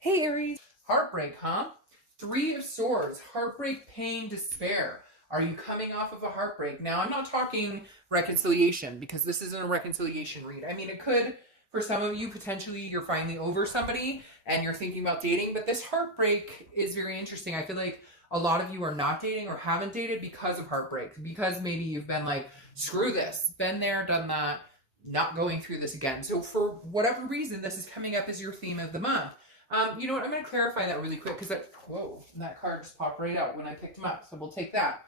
Hey Aries, heartbreak, huh? Three of Swords, heartbreak, pain, despair. Are you coming off of a heartbreak? Now, I'm not talking reconciliation because this isn't a reconciliation read. I mean, it could, for some of you, potentially you're finally over somebody and you're thinking about dating, but this heartbreak is very interesting. I feel like a lot of you are not dating or haven't dated because of heartbreak, because maybe you've been like, screw this, been there, done that, not going through this again. So, for whatever reason, this is coming up as your theme of the month. You know what? I'm going to clarify that really quick because that card just popped right out when I picked him up. So we'll take that.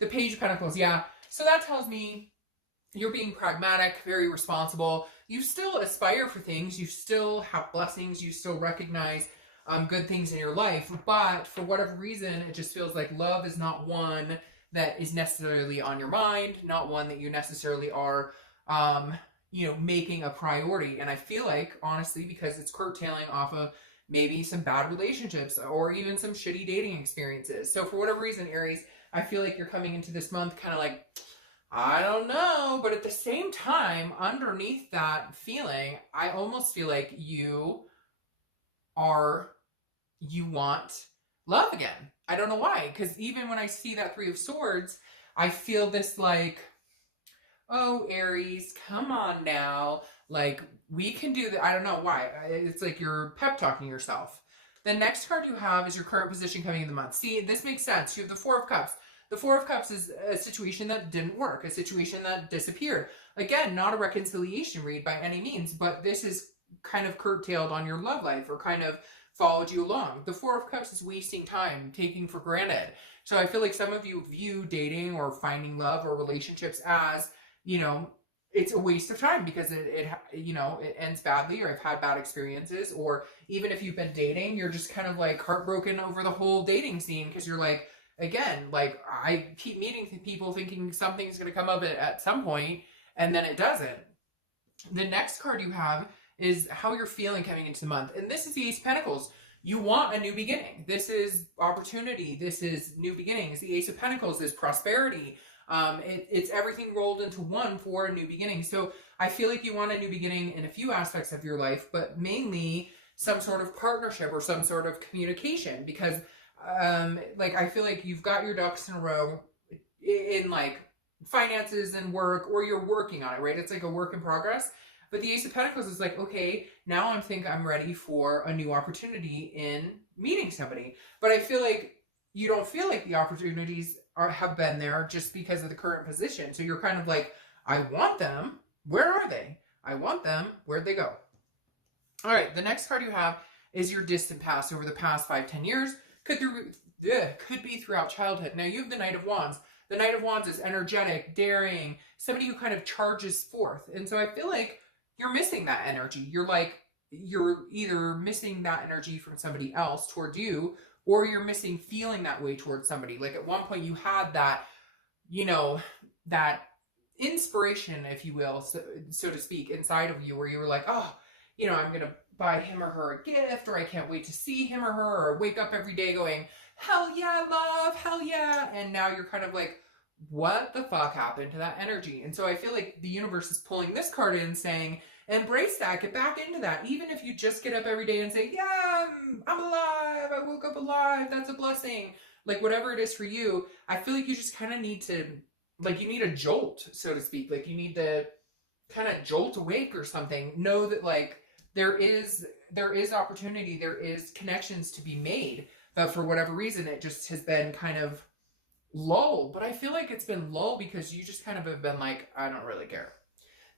The Page of Pentacles, yeah. So that tells me you're being pragmatic, very responsible. You still aspire for things. You still have blessings. You still recognize good things in your life. But for whatever reason, it just feels like love is not one that is necessarily on your mind, not one that you necessarily are making a priority. And I feel like, honestly, because it's curtailing off of maybe some bad relationships or even some shitty dating experiences. So for whatever reason, Aries, I feel like you're coming into this month kind of like, I don't know, but at the same time, underneath that feeling, I almost feel like you want love again. I don't know why, because even when I see that Three of Swords, I feel this like, oh, Aries, come on now. Like, we can do that. I don't know why. It's like you're pep talking yourself. The next card you have is your current position coming in the month. See, this makes sense. You have the Four of Cups. The Four of Cups is a situation that didn't work, a situation that disappeared. Again, not a reconciliation read by any means, but this is kind of curtailed on your love life or kind of followed you along. The Four of Cups is wasting time, taking for granted. So I feel like some of you view dating or finding love or relationships as, it's a waste of time because it ends badly, or I've had bad experiences, or even if you've been dating, you're just kind of like heartbroken over the whole dating scene because you're like, again, like I keep meeting people thinking something's going to come up at some point and then it doesn't. The next card you have is how you're feeling coming into the month. And this is the Ace of Pentacles. You want a new beginning. This is opportunity. This is new beginnings. The Ace of Pentacles is prosperity. It's everything rolled into one for a new beginning. So I feel like you want a new beginning in a few aspects of your life, but mainly some sort of partnership or some sort of communication, because I feel like you've got your ducks in a row in like finances and work, or you're working on it, right? It's like a work in progress. But the Ace of Pentacles is like, okay, now I think I'm ready for a new opportunity in meeting somebody. But I feel like you don't feel like the opportunities have been there just because of the current position. So you're kind of like, I want them. Where are they? I want them. Where'd they go? All right, the next card you have is your distant past over the past 5-10 years. Could be throughout childhood. Now you have the Knight of Wands. The Knight of Wands is energetic, daring, somebody who kind of charges forth. And so I feel like you're missing that energy. You're either missing that energy from somebody else towards you, or you're missing feeling that way towards somebody. Like at one point you had that, that inspiration, if you will, so to speak, inside of you, where you were like, oh, I'm going to buy him or her a gift, or I can't wait to see him or her, or wake up every day going, hell yeah, love, hell yeah. And now you're kind of like, what the fuck happened to that energy? And so I feel like the universe is pulling this card in saying, embrace that, get back into that. Even if you just get up every day and say, yeah, I'm alive, I woke up alive, that's a blessing. Like whatever it is for you, I feel like you just kind of need to, like you need a jolt, so to speak. Like you need to kind of jolt awake or something. Know that like there is opportunity, there is connections to be made. But for whatever reason, it just has been kind of lull. But I feel like it's been lull because you just kind of have been like, I don't really care.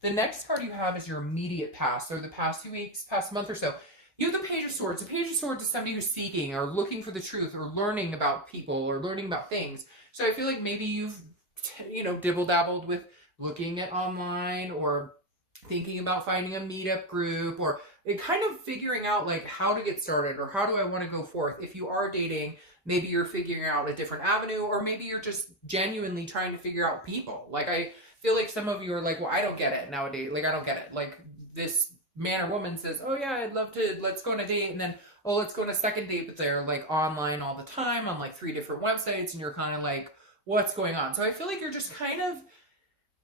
The next card you have is your immediate past, or the past 2 weeks, past month or so. You have the Page of Swords. The Page of Swords is somebody who's seeking or looking for the truth or learning about people or learning about things. So I feel like maybe you've, dibble-dabbled with looking at online or thinking about finding a meetup group, or kind of figuring out like how to get started or how do I want to go forth. If you are dating, maybe you're figuring out a different avenue, or maybe you're just genuinely trying to figure out people. Like I feel like some of you are like, well, I don't get it nowadays. Like, I don't get it. Like this man or woman says, oh yeah, I'd love to, let's go on a date. And then, oh, let's go on a second date, but they're like online all the time on like 3 different websites. And you're kind of like, what's going on? So I feel like you're just kind of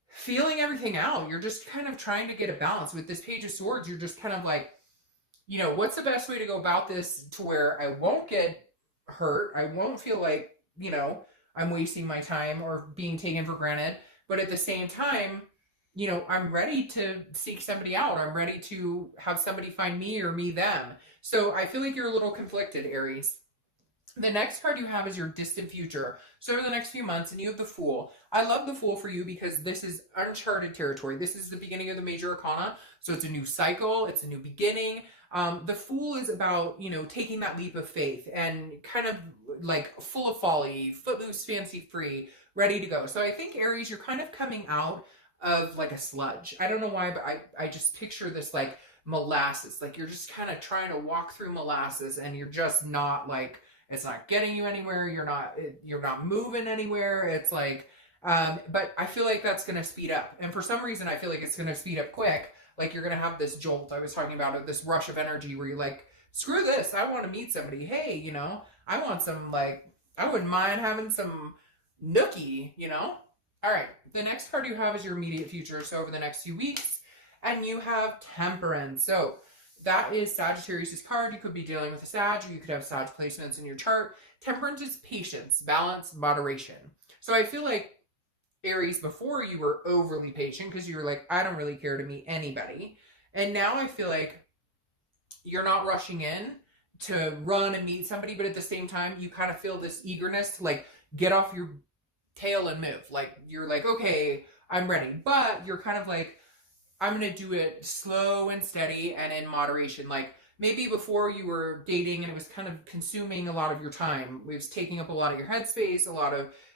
feeling everything out. You're just kind of trying to get a balance with this Page of Swords. You're just kind of like, you know, what's the best way to go about this to where I won't get hurt? I won't feel like, you know, I'm wasting my time or being taken for granted. But at the same time, you know, I'm ready to seek somebody out. I'm ready to have somebody find me or me them. So I feel like you're a little conflicted, Aries. The next card you have is your distant future. So over the next few months, and you have the Fool. I love the Fool for you because this is uncharted territory. This is the beginning of the major arcana. So it's a new cycle. It's a new beginning. The Fool is about, you know, taking that leap of faith and kind of like full of folly, footloose, fancy free, ready to go. So I think, Aries, you're kind of coming out of like a sludge. I don't know why, but I just picture this like molasses. Like you're just kind of trying to walk through molasses and you're just not like, it's not getting you anywhere. You're not moving anywhere. It's like, but I feel like that's going to speed up. And for some reason, I feel like it's going to speed up quick. Like you're going to have this jolt. I was talking about it, this rush of energy where you're like, screw this. I want to meet somebody. Hey, you know, I want some, like, I wouldn't mind having some nookie, you know? All right. The next card you have is your immediate future. So over the next few weeks, and you have Temperance. So that is Sagittarius' card. You could be dealing with a Sag, or you could have Sag placements in your chart. Temperance is patience, balance, moderation. So I feel like, Aries, before you were overly patient because you were like, I don't really care to meet anybody. And now I feel like you're not rushing in to run and meet somebody, but at the same time, you kind of feel this eagerness to like get off your tail and move. Like you're like, okay, I'm ready. But you're kind of like, I'm going to do it slow and steady and in moderation. Like maybe before you were dating and it was kind of consuming a lot of your time. It was taking up a lot of your headspace,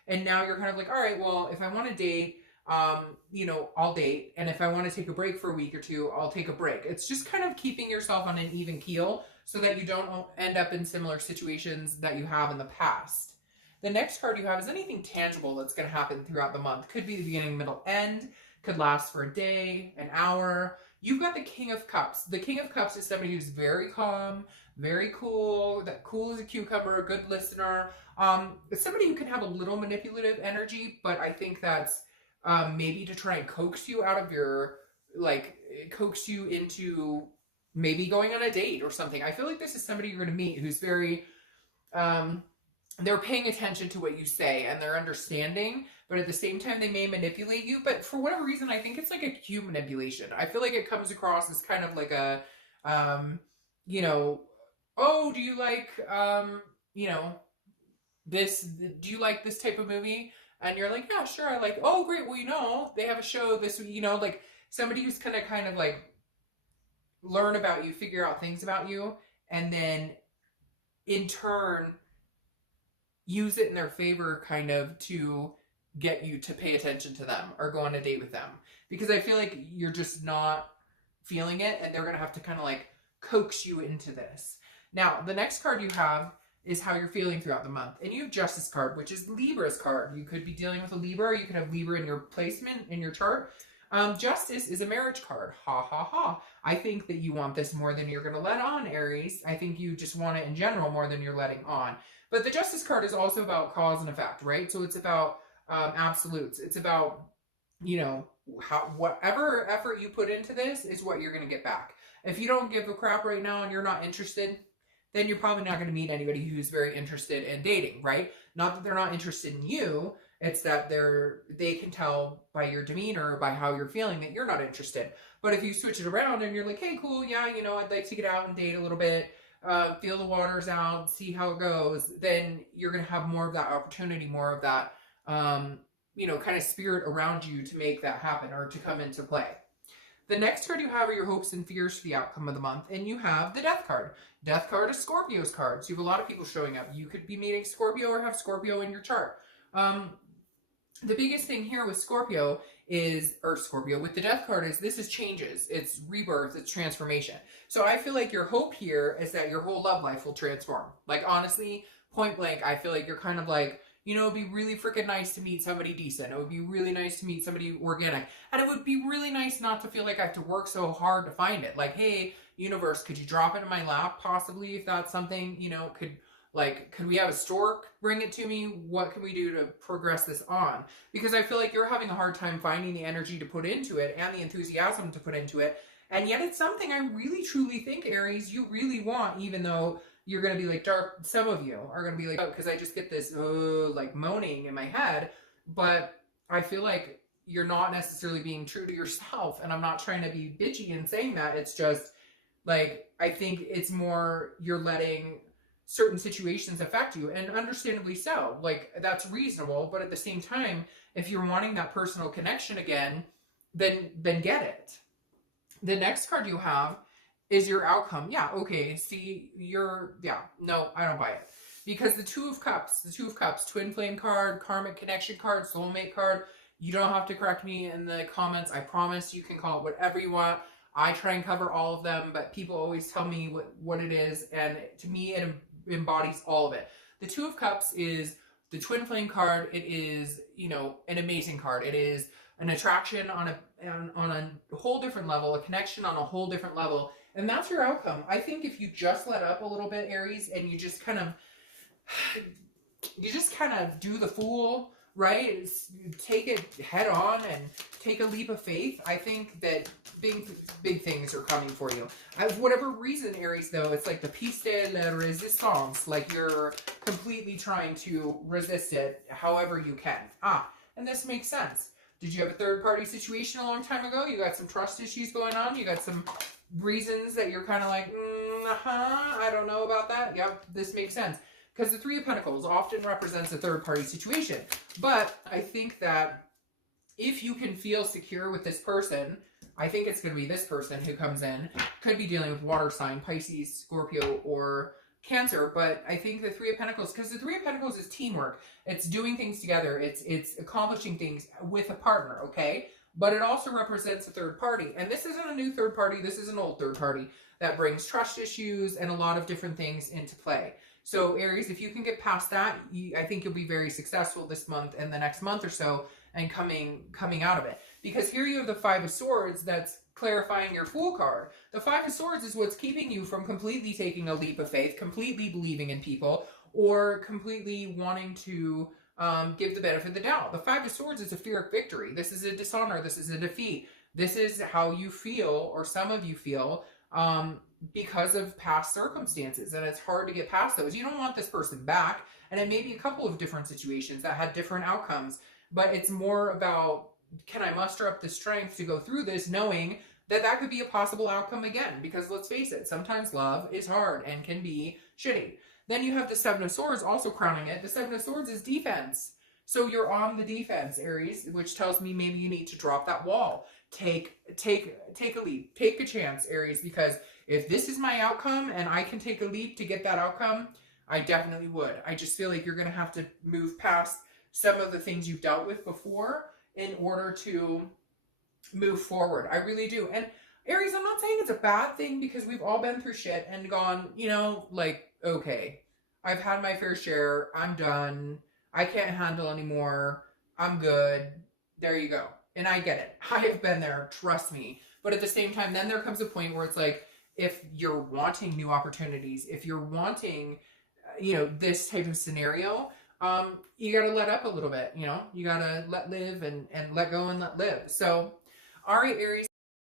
and now you're kind of like, all right, well, if I want to date, you know, I'll date. And if I want to take a break for a week or two, I'll take a break. It's just kind of keeping yourself on an even keel so that you don't end up in similar situations that you have in the past. The next card you have is anything tangible that's going to happen throughout the month. Could be the beginning, middle, end. Could last for a day, an hour. You've got the King of Cups. The King of Cups is somebody who's very calm, very cool, that cool as a cucumber, a good listener. It's somebody who can have a little manipulative energy, but I think that's maybe to try and coax you out of your, like, coax you into maybe going on a date or something. I feel like this is somebody you're going to meet who's very, they're paying attention to what you say and they're understanding, but at the same time, they may manipulate you. But for whatever reason, I think it's like a cute manipulation. I feel like it comes across as kind of like a, you know, oh, do you like, you know, this, do you like this type of movie? And you're like, yeah, sure. I like, oh, great. Well, you know, they have a show this, you know, like somebody who's gonna kind of like learn about you, figure out things about you, and then in turn, use it in their favor kind of to get you to pay attention to them or go on a date with them. Because I feel like you're just not feeling it and they're going to have to kind of like coax you into this. Now, the next card you have is how you're feeling throughout the month. And you have Justice card, which is Libra's card. You could be dealing with a Libra, or you could have Libra in your placement in your chart. Justice is a marriage card. Ha ha ha. I think that you want this more than you're going to let on, Aries. I think you just want it in general more than you're letting on. But the Justice card is also about cause and effect, right? So it's about absolutes. It's about, you know, whatever effort you put into this is what you're going to get back. If you don't give a crap right now and you're not interested, then you're probably not going to meet anybody who's very interested in dating, right? Not that they're not interested in you. It's that they can tell by your demeanor, by how you're feeling, that you're not interested. But if you switch it around and you're like, hey, cool, yeah, you know, I'd like to get out and date a little bit, feel the waters out, see how it goes, then you're going to have more of that opportunity, more of that, you know, kind of spirit around you to make that happen or to come into play. The next card you have are your hopes and fears for the outcome of the month, and you have the Death card. Death card is Scorpio's card, so you have a lot of people showing up. You could be meeting Scorpio or have Scorpio in your chart. The biggest thing here with Scorpio is, or Scorpio with the Death card is this is changes. It's rebirth. It's transformation. So I feel like your hope here is that your whole love life will transform. Like honestly, point blank, I feel like you're kind of like, you know, it'd be really freaking nice to meet somebody decent. It would be really nice to meet somebody organic. And it would be really nice not to feel like I have to work so hard to find it. Like, hey, universe, could you drop it in my lap possibly if that's something, you know, could we have a stork bring it to me? What can we do to progress this on? Because I feel like you're having a hard time finding the energy to put into it and the enthusiasm to put into it. And yet it's something I really truly think, Aries, you really want, even though you're going to be like dark. Some of you are going to be like, oh, because I just get this like moaning in my head. But I feel like you're not necessarily being true to yourself. And I'm not trying to be bitchy in saying that. It's just like, I think it's more you're letting certain situations affect you, and understandably so. Like, that's reasonable. But at the same time, if you're wanting that personal connection again, then get it. The next card you have is your outcome. Yeah, okay. See, no, I don't buy it. Because the Two of Cups, twin flame card, karmic connection card, soulmate card. You don't have to correct me in the comments. I promise you can call it whatever you want. I try and cover all of them, but people always tell me what it is, and to me it embodies all of it. The Two of Cups is the twin flame card. It is, an amazing card. It is an attraction on a whole different level, a connection on a whole different level, and that's your outcome. I think if you just let up a little bit, Aries, and you just kind of do the fool, right? Take it head on and take a leap of faith. I think that big things are coming for you. For whatever reason, Aries, though, it's like the piece de la resistance. Like you're completely trying to resist it however you can. And this makes sense. Did you have a third-party situation a long time ago? You got some trust issues going on? You got some reasons that you're kind of like, I don't know about that? Yep, this makes sense. Because the Three of Pentacles often represents a third-party situation. But I think that if you can feel secure with this person, I think it's going to be this person who comes in. Could be dealing with water sign, Pisces, Scorpio, or Cancer. But I think the Three of Pentacles, because the Three of Pentacles is teamwork. It's doing things together. It's accomplishing things with a partner, okay? But it also represents a third party. And this isn't a new third party. This is an old third party that brings trust issues and a lot of different things into play. So Aries, if you can get past that, I think you'll be very successful this month and the next month or so, and coming out of it. Because here you have the Five of Swords that's clarifying your Fool card. The Five of Swords is what's keeping you from completely taking a leap of faith, completely believing in people, or completely wanting to give the benefit of the doubt. The Five of Swords is a fear of victory. This is a dishonor. This is a defeat. This is how you feel, or some of you feel, because of past circumstances, and it's hard to get past those. You don't want this person back, and it may be a couple of different situations that had different outcomes, but it's more about, can I muster up the strength to go through this, knowing that that could be a possible outcome again? Because let's face it, sometimes love is hard and can be shitty. Then you have the Seven of Swords also crowning it. The Seven of Swords is defense. So you're on the defense, Aries, which tells me maybe you need to drop that wall. Take a leap. Take a chance, Aries, because if this is my outcome and I can take a leap to get that outcome, I definitely would. I just feel like you're going to have to move past some of the things you've dealt with before in order to move forward. I really do. And Aries, I'm not saying it's a bad thing, because we've all been through shit and gone, like, okay, I've had my fair share. I'm done. I can't handle anymore. I'm good. There you go. And I get it. I have been there. Trust me. But at the same time, then there comes a point where it's like, if you're wanting new opportunities, if you're wanting, this type of scenario, you got to let up a little bit, you got to let live and let go and let live. So, all right, Aries.